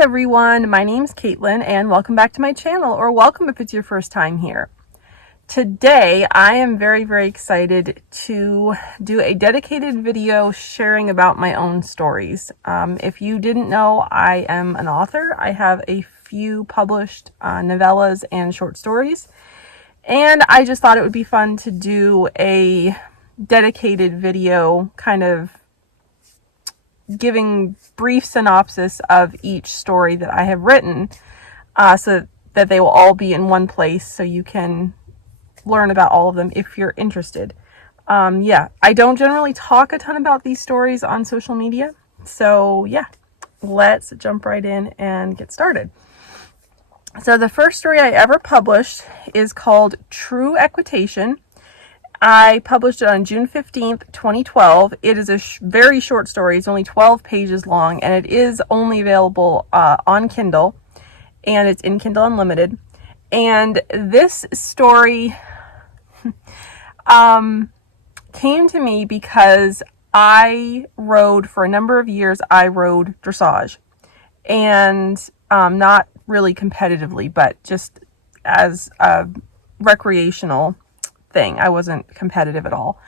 everyone, my name's Caitlyn and welcome back to my channel, or welcome if it's your first time here. Today I am very excited to do a dedicated video sharing about my own stories. If you didn't know, I am an author. I have a few published novellas and short stories, and I just thought it would be fun to do a dedicated video kind of giving brief synopsis of each story that I have written, so that they will all be in one place so you can learn about all of them if you're interested. I don't generally talk a ton about these stories on social media, so yeah, let's jump right in and get started. So the first story I ever published is called True Equitation. I published it on June 15th, 2012. It is a very short story. It's only 12 pages long, and it is only available on Kindle, and it's in Kindle Unlimited. And this story came to me because I rode, for a number of years, I rode dressage. And not really competitively, but just as a recreational thing. I wasn't competitive at all.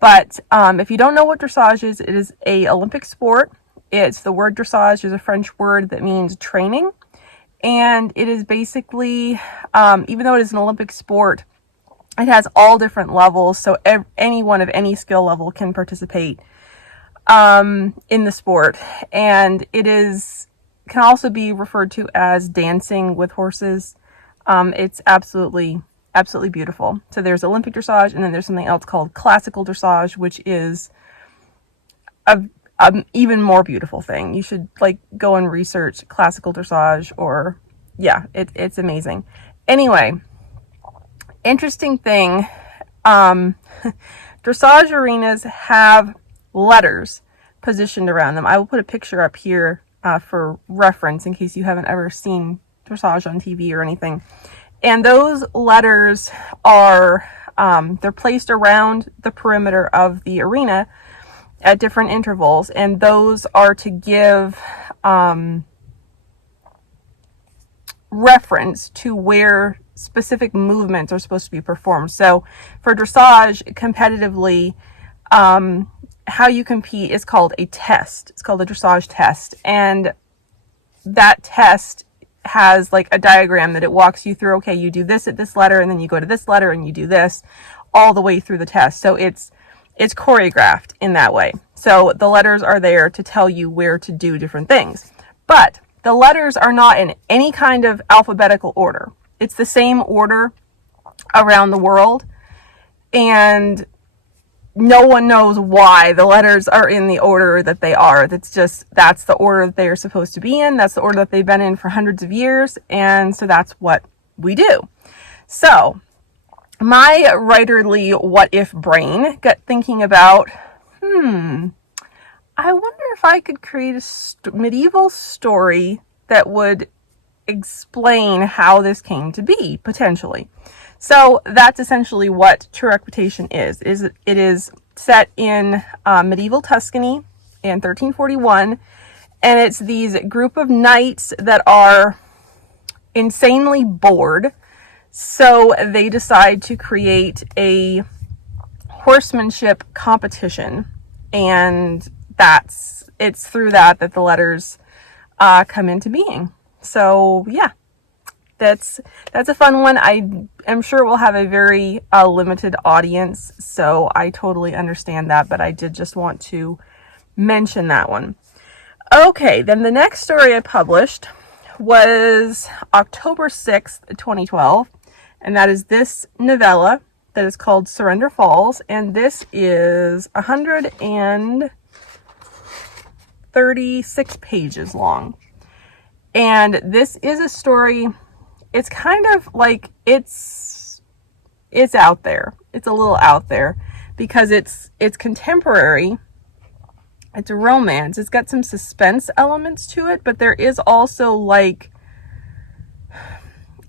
But if you don't know what dressage is, it is a Olympic sport. The word dressage is a French word that means training. And it is basically, even though it is an Olympic sport, it has all different levels. So anyone of any skill level can participate in the sport. And can also be referred to as dancing with horses. It's absolutely beautiful. So there's Olympic dressage, and then there's something else called classical dressage, which is a even more beautiful thing. You should go and research classical dressage, or it's amazing. Anyway, interesting thing, dressage arenas have letters positioned around them. I will put a picture up here for reference in case you haven't ever seen dressage on TV or anything. And those letters are, they're placed around the perimeter of the arena at different intervals. And those are to give reference to where specific movements are supposed to be performed. So for dressage, competitively, how you compete is called a test. It's called a dressage test. And that test has a diagram that it walks you through. Okay, you do this at this letter, and then you go to this letter and you do this all the way through the test. So it's choreographed in that way. So the letters are there to tell you where to do different things. But the letters are not in any kind of alphabetical order. It's the same order around the world, and no one knows why the letters are in the order that they are. That's the order that they are supposed to be in. That's the order that they've been in for hundreds of years. And so that's what we do. So my writerly what if brain got thinking about, I wonder if I could create a medieval story that would explain how this came to be, potentially. So that's essentially what True Equitation is. It is set in medieval Tuscany in 1341, and it's these group of knights that are insanely bored, so they decide to create a horsemanship competition, and it's through that the letters come into being. So yeah. That's a fun one. I am sure we'll have a very limited audience, so I totally understand that, but I did just want to mention that one. Okay, then the next story I published was October 6th, 2012, and that is this novella that is called Surrender Falls, and this is 136 pages long. And this is a story. It's kind of it's out there. It's a little out there because it's contemporary. It's a romance. It's got some suspense elements to it, but there is also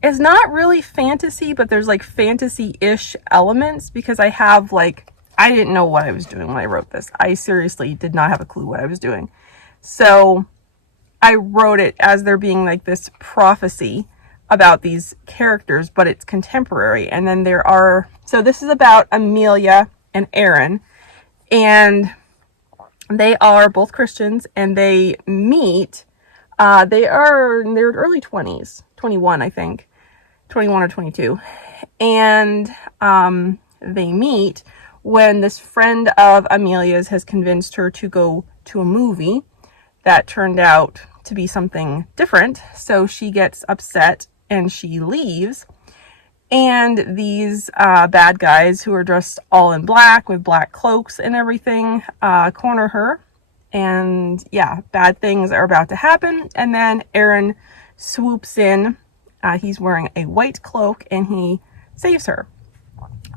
it's not really fantasy, but there's fantasy-ish elements, because I have I didn't know what I was doing when I wrote this. I seriously did not have a clue what I was doing. So I wrote it as there being like this prophecy about these characters, but it's contemporary. And then so this is about Amelia and Aaron, and they are both Christians, and they meet. They are in their early 20s, 21, I think, 21 or 22. And they meet when this friend of Amelia's has convinced her to go to a movie that turned out to be something different. So she gets upset and she leaves. And these bad guys who are dressed all in black with black cloaks and everything corner her. And yeah, bad things are about to happen. And then Aaron swoops in. He's wearing a white cloak and he saves her.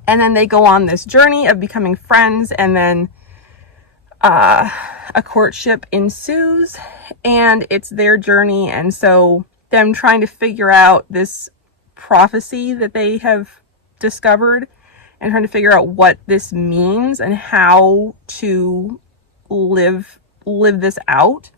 And then they go on this journey of becoming friends, and then a courtship ensues, and it's their journey. And so them trying to figure out this prophecy that they have discovered and trying to figure out what this means and how to live this out.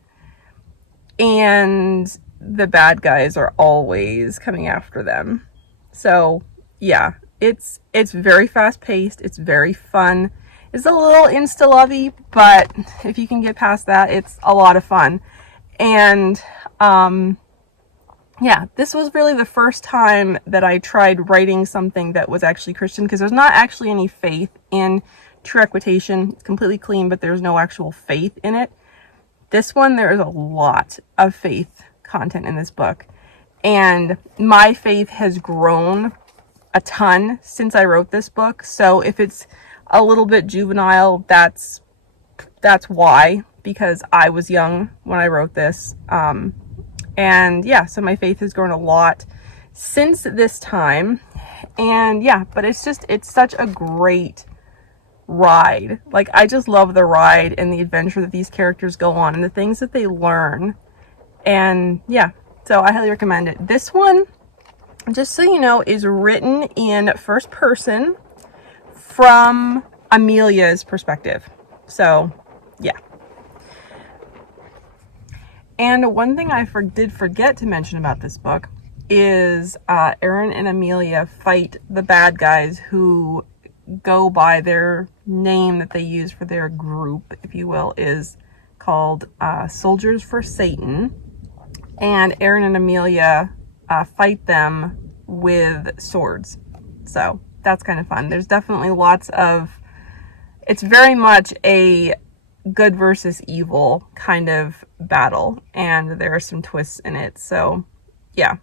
And the bad guys are always coming after them. So yeah, it's very fast paced. It's very fun. It's a little insta-lovey, but if you can get past that, it's a lot of fun. And yeah, this was really the first time that I tried writing something that was actually Christian, because there's not actually any faith in True Equitation. It's completely clean, but there's no actual faith in it. This one, there is a lot of faith content in this book, and my faith has grown a ton since I wrote this book. So if it's a little bit juvenile, that's why, because I was young when I wrote this. And yeah, so my faith has grown a lot since this time. And yeah, but it's such a great ride. Like, I just love the ride and the adventure that these characters go on and the things that they learn. And yeah, so I highly recommend it. This one, just so you know, is written in first person from Amelia's perspective. So yeah. And one thing I did forget to mention about this book is Aaron and Amelia fight the bad guys who go by their name that they use for their group, if you will, is called Soldiers for Satan. And Aaron and Amelia fight them with swords. So that's kind of fun. There's definitely it's very much a good versus evil kind of battle, and there are some twists in it. So yeah,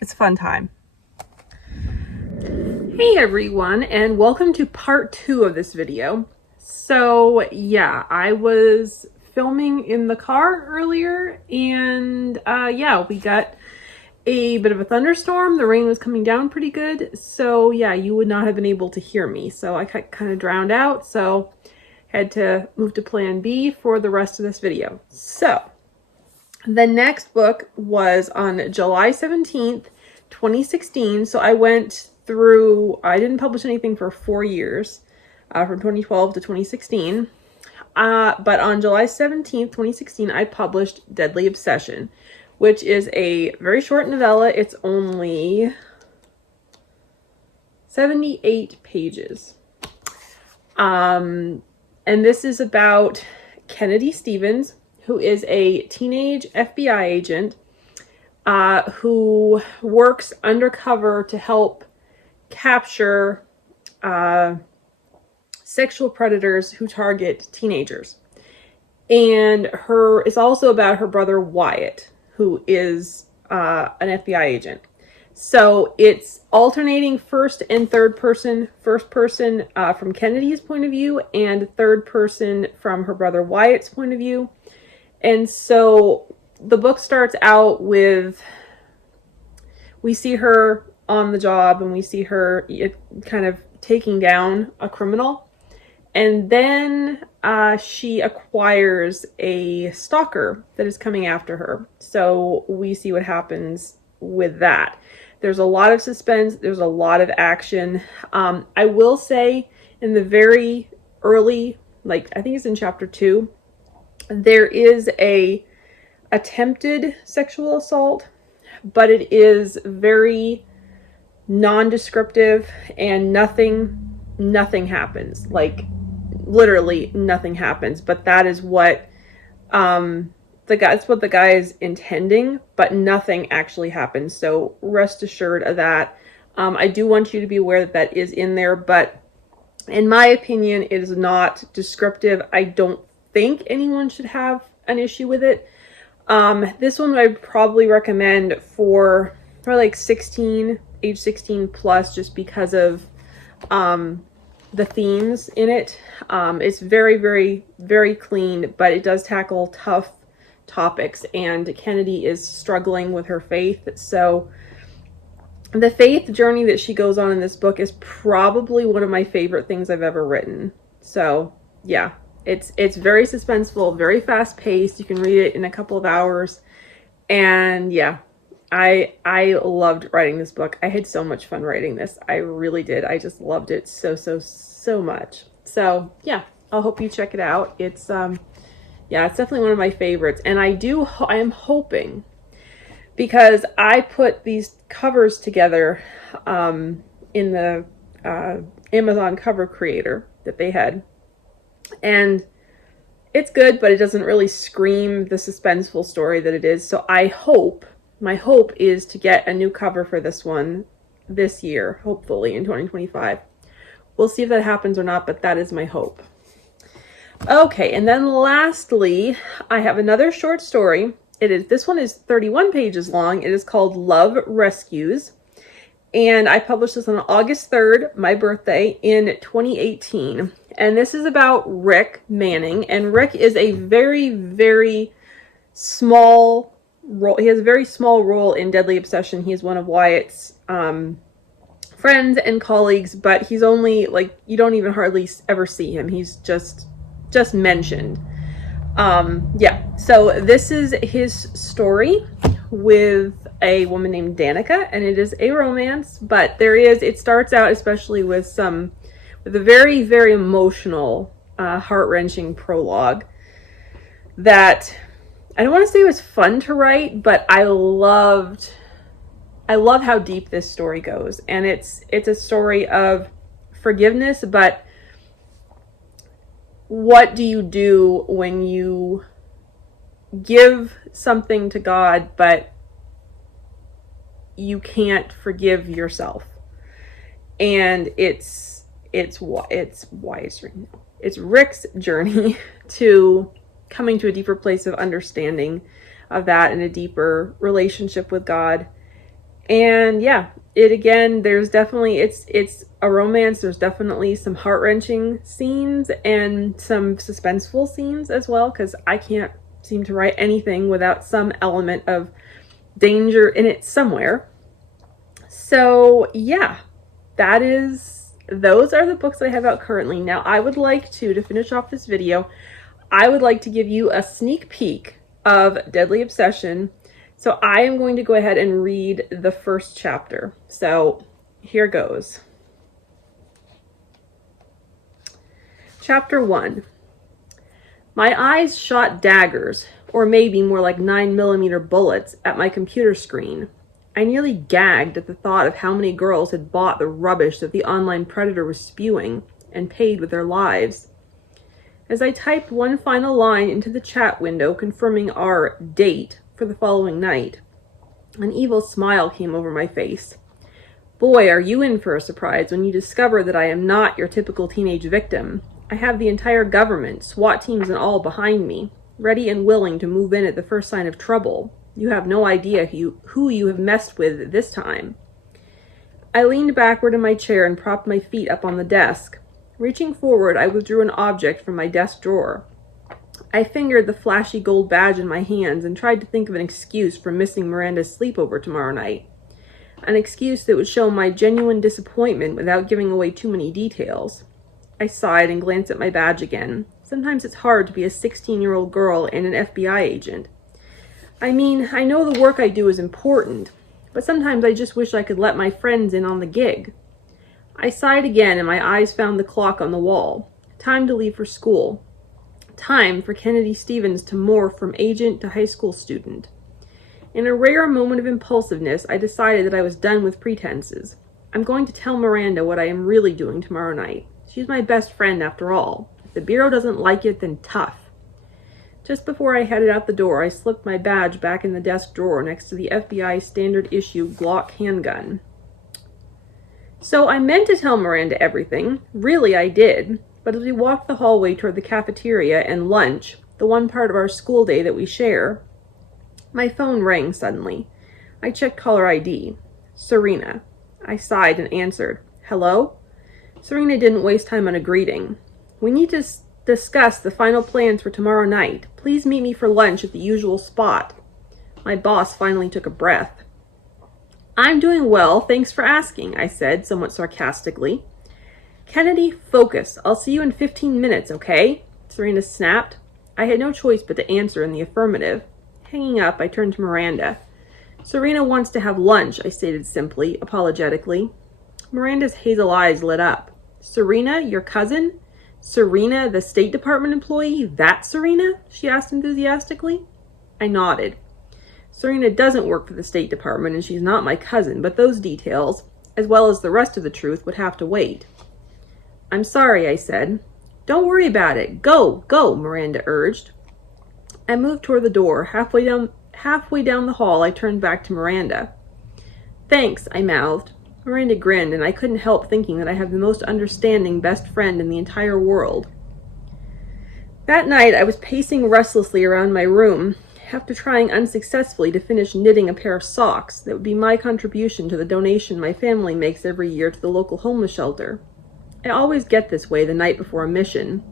it's a fun time. Hey everyone, and welcome to part 2 of this video. So yeah, I was filming in the car earlier, and yeah, we got a bit of a thunderstorm. The rain was coming down pretty good, so yeah, you would not have been able to hear me. So I kind of drowned out, so had to move to plan B for the rest of this video. So the next book was on July 17th, 2016. So I didn't publish anything for 4 years, from 2012 to 2016. But on July 17th, 2016, I published Deadly Obsession, which is a very short novella. It's only 78 pages. And this is about Kennedy Stevens, who is a teenage FBI agent who works undercover to help capture sexual predators who target teenagers. And it's also about her brother Wyatt, who is an FBI agent. So it's alternating first and third person, first person from Kennedy's point of view, and third person from her brother Wyatt's point of view. And so the book starts out with, we see her on the job, and we see her kind of taking down a criminal. And then she acquires a stalker that is coming after her. So we see what happens with that. There's a lot of suspense. There's a lot of action. I will say in the very early, I think it's in chapter 2, there is a attempted sexual assault, but it is very non-descriptive, and nothing happens. Like, literally nothing happens, but that is what that's what the guy is intending, but nothing actually happens. So rest assured of that. I do want you to be aware that that is in there, but in my opinion, it is not descriptive. I don't think anyone should have an issue with it. This one I'd probably recommend for like age 16 plus, just because of the themes in it. It's very, very, very clean, but it does tackle tough topics, and Kennedy is struggling with her faith. So the faith journey that she goes on in this book is probably one of my favorite things I've ever written. So yeah, it's very suspenseful, very fast paced. You can read it in a couple of hours. And yeah, I loved writing this book. I had so much fun writing this. I really did. I just loved it so much. So yeah, I hope you check it out. It's yeah, it's definitely one of my favorites. And I am hoping, because I put these covers together in the Amazon cover creator that they had, and it's good, but it doesn't really scream the suspenseful story that it is. So my hope is to get a new cover for this one this year, hopefully in 2025. We'll see if that happens or not, but that is my hope. Okay, and then lastly, I have another short story. This one is 31 pages long. It is called Love Rescues. And I published this on August 3rd, my birthday, in 2018. And this is about Rick Manning. And Rick is a very, very small role. He has a very small role in Deadly Obsession. He is one of Wyatt's friends and colleagues, but he's only, like, you don't even hardly ever see him. He's just mentioned. Yeah, so this is his story with a woman named Danica, and it is a romance, but it starts out especially with a very, very emotional, heart-wrenching prologue that I don't want to say it was fun to write, but I love how deep this story goes. And it's a story of forgiveness, but what do you do when you give something to God, but you can't forgive yourself? And it's Rick's journey to coming to a deeper place of understanding of that and a deeper relationship with God. And yeah, there's definitely, it's a romance. There's definitely some heart-wrenching scenes and some suspenseful scenes as well, because I can't seem to write anything without some element of danger in it somewhere. So yeah, those are the books I have out currently. Now I would like to finish off this video, I would like to give you a sneak peek of Deadly Obsession. So I am going to go ahead and read the first chapter. So here goes. Chapter 1. My eyes shot daggers, or maybe more like 9mm bullets, at my computer screen. I nearly gagged at the thought of how many girls had bought the rubbish that the online predator was spewing and paid with their lives. As I typed one final line into the chat window confirming our date for the following night, an evil smile came over my face. Boy, are you in for a surprise when you discover that I am not your typical teenage victim. I have the entire government, SWAT teams and all, behind me, ready and willing to move in at the first sign of trouble. You have no idea who you have messed with this time. I leaned backward in my chair and propped my feet up on the desk. Reaching forward, I withdrew an object from my desk drawer. I fingered the flashy gold badge in my hands and tried to think of an excuse for missing Miranda's sleepover tomorrow night. An excuse that would show my genuine disappointment without giving away too many details. I sighed and glanced at my badge again. Sometimes it's hard to be a 16-year-old girl and an FBI agent. I mean, I know the work I do is important, but sometimes I just wish I could let my friends in on the gig. I sighed again and my eyes found the clock on the wall. Time to leave for school. Time for Kennedy Stevens to morph from agent to high school student. In a rare moment of impulsiveness, I decided that I was done with pretenses. I'm going to tell Miranda what I am really doing tomorrow night. She's my best friend after all. If the Bureau doesn't like it, then tough. Just before I headed out the door, I slipped my badge back in the desk drawer next to the FBI standard issue Glock handgun. So I meant to tell Miranda everything. Really, I did. But as we walked the hallway toward the cafeteria and lunch, the one part of our school day that we share, my phone rang suddenly. I checked caller ID. Serena. I sighed and answered. Hello? Serena didn't waste time on a greeting. We need to discuss the final plans for tomorrow night. Please meet me for lunch at the usual spot. My boss finally took a breath. I'm doing well, thanks for asking, I said, somewhat sarcastically. Kennedy, focus. I'll see you in 15 minutes, okay? Serena snapped. I had no choice but to answer in the affirmative. Hanging up, I turned to Miranda. Serena wants to have lunch, I stated simply, apologetically. Miranda's hazel eyes lit up. Serena, your cousin? Serena, the State Department employee? That Serena? She asked enthusiastically. I nodded. Serena doesn't work for the State Department and she's not my cousin, but those details, as well as the rest of the truth, would have to wait. I'm sorry, I said. Don't worry about it. Go, Miranda urged. I moved toward the door. Halfway down the hall, I turned back to Miranda. Thanks, I mouthed. Miranda grinned, and I couldn't help thinking that I have the most understanding best friend in the entire world. That night, I was pacing restlessly around my room, after trying unsuccessfully to finish knitting a pair of socks that would be my contribution to the donation my family makes every year to the local homeless shelter. I always get this way the night before a mission.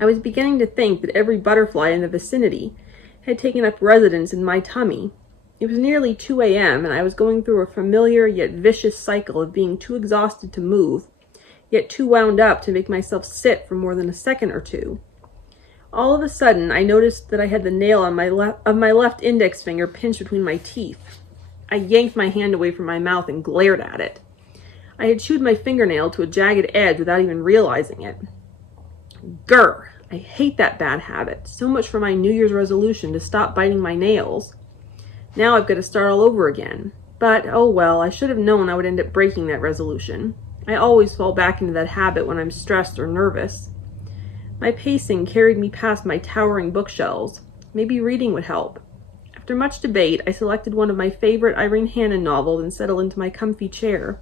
I was beginning to think that every butterfly in the vicinity had taken up residence in my tummy. It was nearly 2 a.m., and I was going through a familiar yet vicious cycle of being too exhausted to move, yet too wound up to make myself sit for more than a second or two. All of a sudden, I noticed that I had the nail on my left index finger pinched between my teeth. I yanked my hand away from my mouth and glared at it. I had chewed my fingernail to a jagged edge without even realizing it. Grr! I hate that bad habit. So much for my New Year's resolution to stop biting my nails. Now I've got to start all over again. But, oh well, I should have known I would end up breaking that resolution. I always fall back into that habit when I'm stressed or nervous. My pacing carried me past my towering bookshelves. Maybe reading would help. After much debate, I selected one of my favorite Irene Hannon novels and settled into my comfy chair.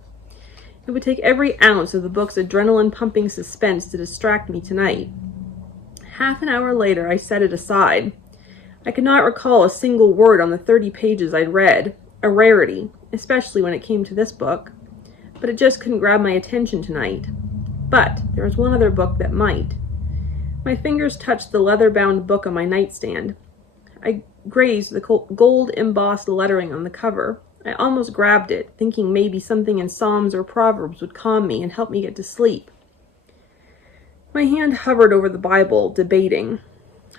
It would take every ounce of the book's adrenaline-pumping suspense to distract me tonight. Half an hour later, I set it aside. I could not recall a single word on the 30 pages I'd read, a rarity, especially when it came to this book. But it just couldn't grab my attention tonight. But there was one other book that might. My fingers touched the leather-bound book on my nightstand. I grazed the gold-embossed lettering on the cover. I almost grabbed it, thinking maybe something in Psalms or Proverbs would calm me and help me get to sleep. My hand hovered over the Bible, debating,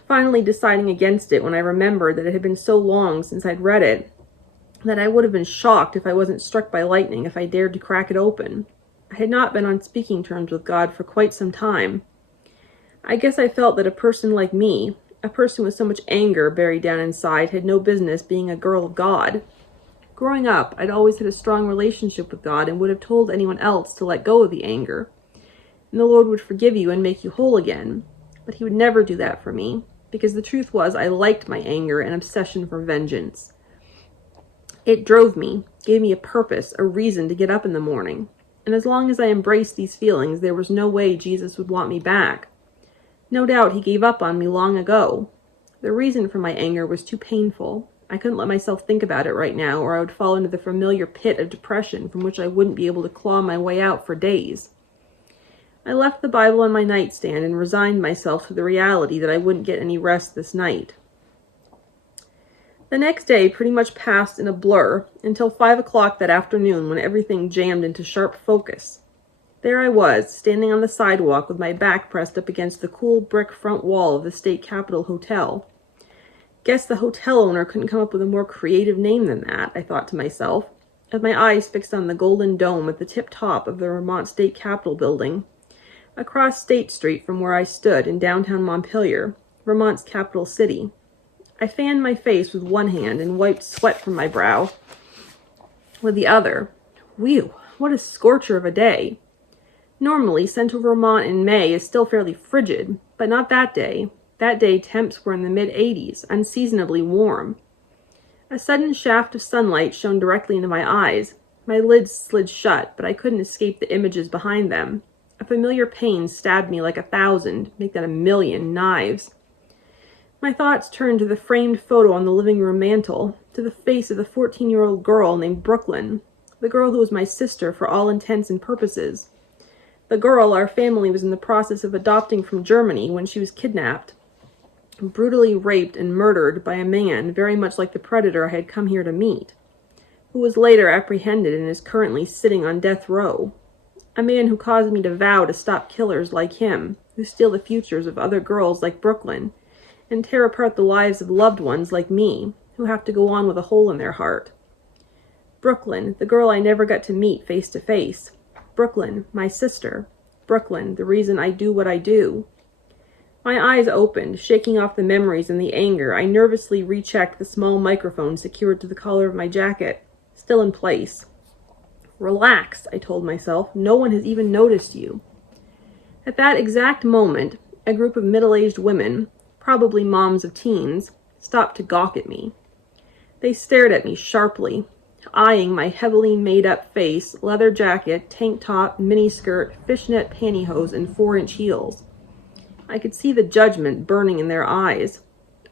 finally deciding against it when I remembered that it had been so long since I'd read it, that I would have been shocked if I wasn't struck by lightning if I dared to crack it open. I had not been on speaking terms with God for quite some time. I guess I felt that a person like me, a person with so much anger buried down inside, had no business being a girl of God. Growing up, I'd always had a strong relationship with God and would have told anyone else to let go of the anger. And the Lord would forgive you and make you whole again. But he would never do that for me, because the truth was I liked my anger and obsession for vengeance. It drove me, gave me a purpose, a reason to get up in the morning. And as long as I embraced these feelings, there was no way Jesus would want me back. No doubt he gave up on me long ago. The reason for my anger was too painful. I couldn't let myself think about it right now, or I would fall into the familiar pit of depression from which I wouldn't be able to claw my way out for days. I left the Bible on my nightstand and resigned myself to the reality that I wouldn't get any rest this night. The next day pretty much passed in a blur until 5 o'clock that afternoon when everything jammed into sharp focus. There I was, standing on the sidewalk with my back pressed up against the cool brick front wall of the State Capitol Hotel. Guess the hotel owner couldn't come up with a more creative name than that, I thought to myself, as my eyes fixed on the golden dome at the tip top of the Vermont State Capitol building. Across State Street from where I stood in downtown Montpelier, Vermont's capital city. I fanned my face with one hand and wiped sweat from my brow with the other. Whew, what a scorcher of a day. Normally, central Vermont in May is still fairly frigid, but not that day. That day, temps were in the mid-80s, unseasonably warm. A sudden shaft of sunlight shone directly into my eyes. My lids slid shut, but I couldn't escape the images behind them. A familiar pain stabbed me like 1,000, make that 1,000,000, knives. My thoughts turned to the framed photo on the living room mantel, to the face of the 14-year-old girl named Brooklyn, the girl who was my sister for all intents and purposes. The girl our family was in the process of adopting from Germany when she was kidnapped, brutally raped and murdered by a man very much like the predator I had come here to meet, who was later apprehended and is currently sitting on death row. A man who caused me to vow to stop killers like him, who steal the futures of other girls like Brooklyn, and tear apart the lives of loved ones like me, who have to go on with a hole in their heart. Brooklyn, the girl I never got to meet face to face. Brooklyn, my sister. Brooklyn, the reason I do what I do. My eyes opened, shaking off the memories and the anger. I nervously rechecked the small microphone secured to the collar of my jacket, still in place. Relax, I told myself. No one has even noticed you. At that exact moment, a group of middle-aged women, probably moms of teens, stopped to gawk at me. They stared at me sharply, eyeing my heavily made-up face, leather jacket, tank top, miniskirt, fishnet pantyhose, and 4-inch heels. I could see the judgment burning in their eyes.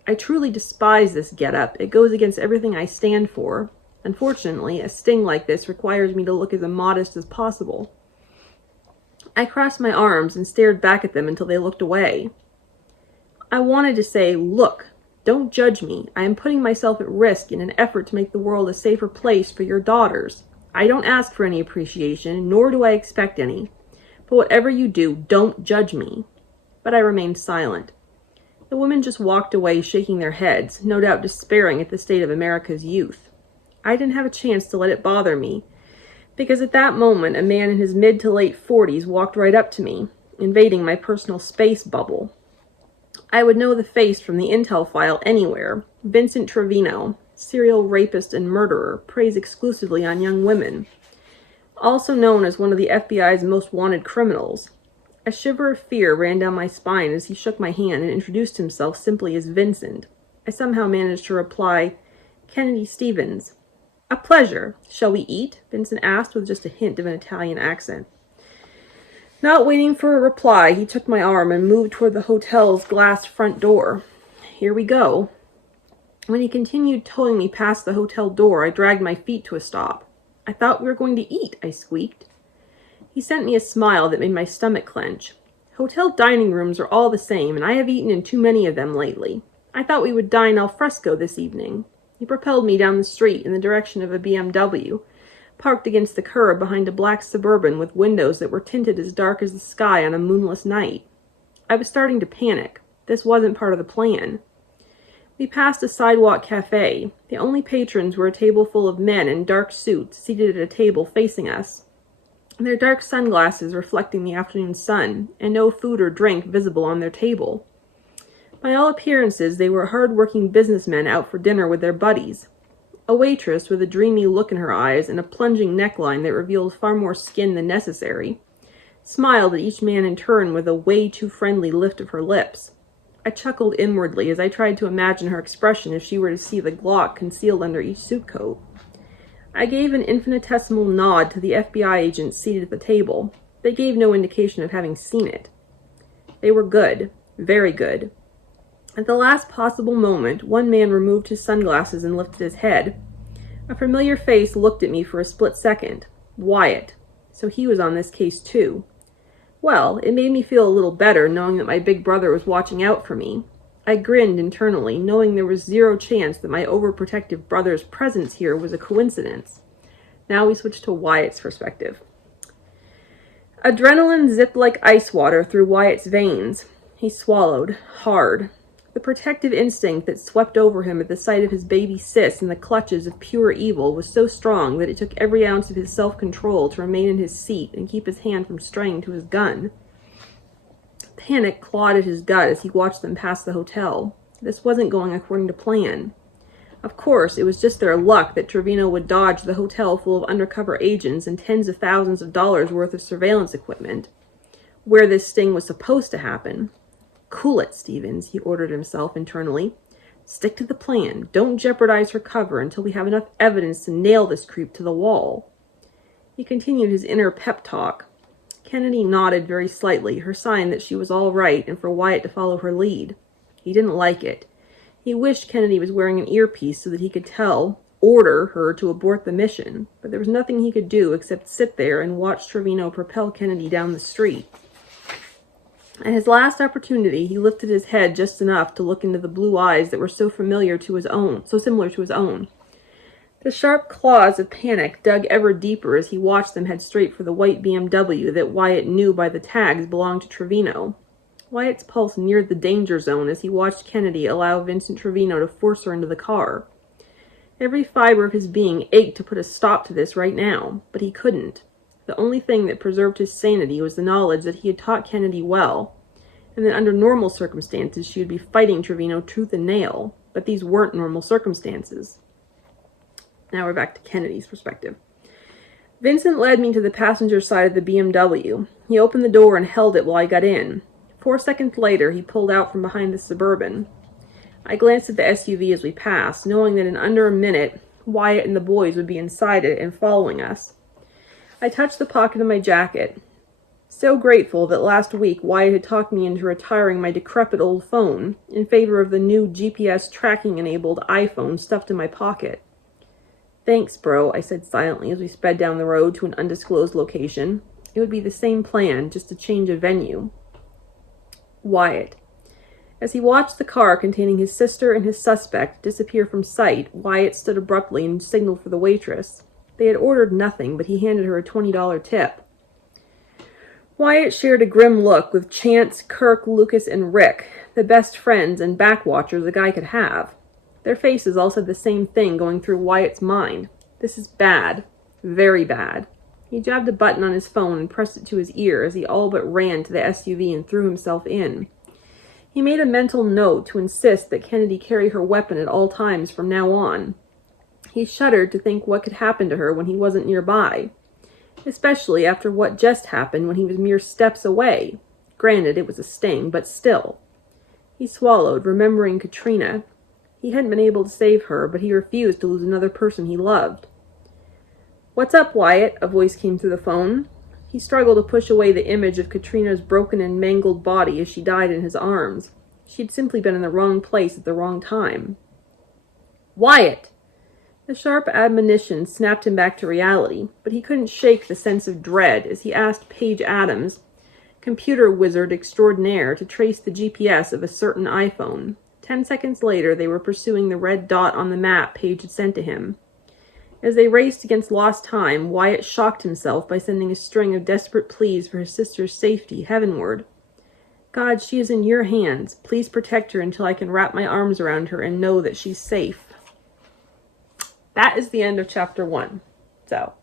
I truly despise this get-up. It goes against everything I stand for. Unfortunately, a sting like this requires me to look as immodest as possible. I crossed my arms and stared back at them until they looked away. I wanted to say, look, don't judge me. I am putting myself at risk in an effort to make the world a safer place for your daughters. I don't ask for any appreciation, nor do I expect any. But whatever you do, don't judge me. But I remained silent. The women just walked away shaking their heads, no doubt despairing at the state of America's youth. I didn't have a chance to let it bother me, because at that moment a man in his mid to late 40s walked right up to me, invading my personal space bubble. I would know the face from the intel file anywhere. Vincent Trevino, serial rapist and murderer, preys exclusively on young women. Also known as one of the FBI's most wanted criminals. A shiver of fear ran down my spine as he shook my hand and introduced himself simply as Vincent. I somehow managed to reply, Kennedy Stevens. A pleasure. Shall we eat? Vincent asked with just a hint of an Italian accent. Not waiting for a reply, he took my arm and moved toward the hotel's glass front door. Here we go. When he continued towing me past the hotel door, I dragged my feet to a stop. I thought we were going to eat, I squeaked. He sent me a smile that made my stomach clench. Hotel dining rooms are all the same, and I have eaten in too many of them lately. I thought we would dine al fresco this evening. He propelled me down the street in the direction of a BMW, parked against the curb behind a black Suburban with windows that were tinted as dark as the sky on a moonless night. I was starting to panic. This wasn't part of the plan. We passed a sidewalk cafe. The only patrons were a table full of men in dark suits seated at a table facing us, their dark sunglasses reflecting the afternoon sun, and no food or drink visible on their table. By all appearances, they were hard-working businessmen out for dinner with their buddies. A waitress with a dreamy look in her eyes and a plunging neckline that revealed far more skin than necessary smiled at each man in turn with a way-too-friendly lift of her lips. I chuckled inwardly as I tried to imagine her expression if she were to see the Glock concealed under each suit coat. I gave an infinitesimal nod to the FBI agents seated at the table. They gave no indication of having seen it. They were good, very good. At the last possible moment, one man removed his sunglasses and lifted his head. A familiar face looked at me for a split second. Wyatt. So he was on this case too. Well, it made me feel a little better knowing that my big brother was watching out for me. I grinned internally, knowing there was zero chance that my overprotective brother's presence here was a coincidence. Now we switch to Wyatt's perspective. Adrenaline zipped like ice water through Wyatt's veins. He swallowed, hard. The protective instinct that swept over him at the sight of his baby sis in the clutches of pure evil was so strong that it took every ounce of his self-control to remain in his seat and keep his hand from straying to his gun. Panic clawed at his gut as he watched them pass the hotel. This wasn't going according to plan. Of course, it was just their luck that Trevino would dodge the hotel full of undercover agents and tens of thousands of dollars worth of surveillance equipment, where this sting was supposed to happen. Cool it, Stevens, he ordered himself internally. Stick to the plan. Don't jeopardize her cover until we have enough evidence to nail this creep to the wall. He continued his inner pep talk. Kennedy nodded very slightly, her sign that she was all right and for Wyatt to follow her lead. He didn't like it. He wished Kennedy was wearing an earpiece so that he could order her to abort the mission, but there was nothing he could do except sit there and watch Trevino propel Kennedy down the street. At his last opportunity, he lifted his head just enough to look into the blue eyes that were so similar to his own. The sharp claws of panic dug ever deeper as he watched them head straight for the white BMW that Wyatt knew by the tags belonged to Trevino. Wyatt's pulse neared the danger zone as he watched Kennedy allow Vincent Trevino to force her into the car. Every fiber of his being ached to put a stop to this right now, but he couldn't. The only thing that preserved his sanity was the knowledge that he had taught Kennedy well, and that under normal circumstances she would be fighting Trevino tooth and nail, but these weren't normal circumstances. Now we're back to Kennedy's perspective. Vincent led me to the passenger side of the BMW. He opened the door and held it while I got in. 4 seconds later, he pulled out from behind the Suburban. I glanced at the SUV as we passed, knowing that in under a minute, Wyatt and the boys would be inside it and following us. I touched the pocket of my jacket. So grateful that last week Wyatt had talked me into retiring my decrepit old phone in favor of the new GPS tracking-enabled iPhone stuffed in my pocket. Thanks, bro, I said silently as we sped down the road to an undisclosed location. It would be the same plan, just a change of venue. Wyatt. As he watched the car containing his sister and his suspect disappear from sight, Wyatt stood abruptly and signaled for the waitress. They had ordered nothing, but he handed her a $20 tip. Wyatt shared a grim look with Chance, Kirk, Lucas, and Rick, the best friends and backwatchers a guy could have. Their faces all said the same thing going through Wyatt's mind. This is bad. Very bad. He jabbed a button on his phone and pressed it to his ear as he all but ran to the SUV and threw himself in. He made a mental note to insist that Kennedy carry her weapon at all times from now on. He shuddered to think what could happen to her when he wasn't nearby, especially after what just happened when he was mere steps away. Granted, it was a sting, but still. He swallowed, remembering Katrina. He hadn't been able to save her, but he refused to lose another person he loved. "What's up, Wyatt?" a voice came through the phone. He struggled to push away the image of Katrina's broken and mangled body as she died in his arms. She had simply been in the wrong place at the wrong time. "Wyatt!" The sharp admonition snapped him back to reality, but he couldn't shake the sense of dread as he asked Paige Adams, computer wizard extraordinaire, to trace the GPS of a certain iPhone. 10 seconds later, they were pursuing the red dot on the map Paige had sent to him. As they raced against lost time, Wyatt shocked himself by sending a string of desperate pleas for his sister's safety heavenward. "God, she is in your hands. Please protect her until I can wrap my arms around her and know that she's safe." That is the end of chapter 1. So,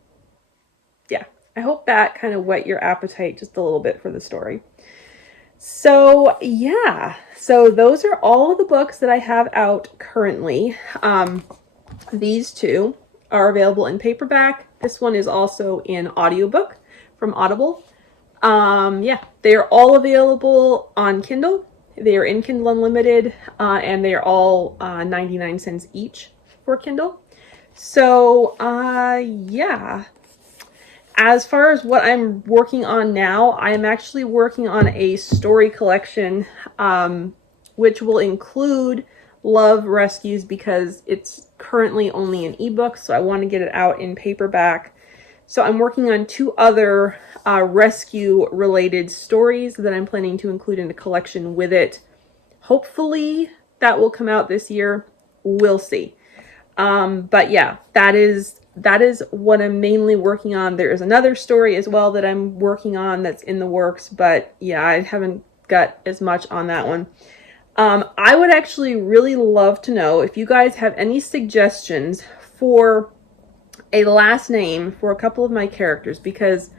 yeah. I hope that kind of whet your appetite just a little bit for the story. So, yeah. So those are all of the books that I have out currently. These two are available in paperback. This one is also in audiobook from Audible. Yeah, they are all available on Kindle. They are in Kindle Unlimited, and they are all 99 cents each for Kindle. So, yeah. As far as what I'm working on now, I am actually working on a story collection, which will include Love Rescues because it's currently only an ebook, so I want to get it out in paperback. So I'm working on 2 other rescue-related stories that I'm planning to include in a collection with it. Hopefully that will come out this year. We'll see. But yeah, that is what I'm mainly working on. There is another story as well that I'm working on that's in the works, but yeah, I haven't got as much on that one. I would actually really love to know if you guys have any suggestions for a last name for a couple of my characters, because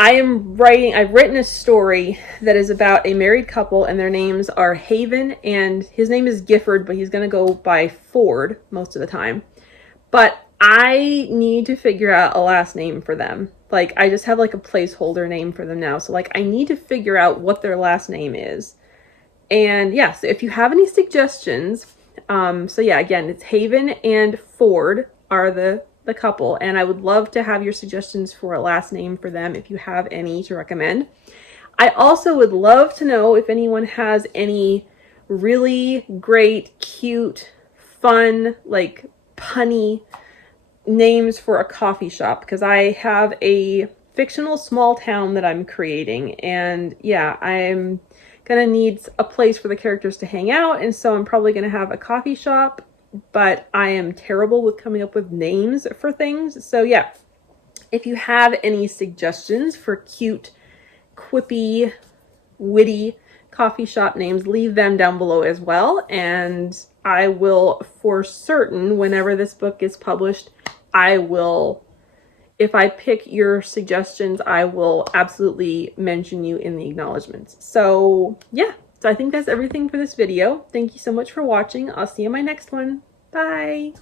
I've written a story that is about a married couple, and their names are Haven, and his name is Gifford, but he's going to go by Ford most of the time. But I need to figure out a last name for them. Like, I just have like a placeholder name for them now. So like, I need to figure out what their last name is. And yeah, so if you have any suggestions, so yeah, again, it's Haven and Ford are the couple, and I would love to have your suggestions for a last name for them if you have any to recommend. I also would love to know if anyone has any really great, cute, fun, like punny names for a coffee shop, because I have a fictional small town that I'm creating, and yeah, I'm gonna need a place for the characters to hang out, and so I'm probably gonna have a coffee shop, but I am terrible with coming up with names for things. So yeah, if you have any suggestions for cute, quippy, witty coffee shop names, leave them down below as well, and I will, for certain, whenever this book is published, if I pick your suggestions, I will absolutely mention you in the acknowledgements. So yeah, so I think that's everything for this video. Thank you so much for watching. I'll see you in my next one. Bye.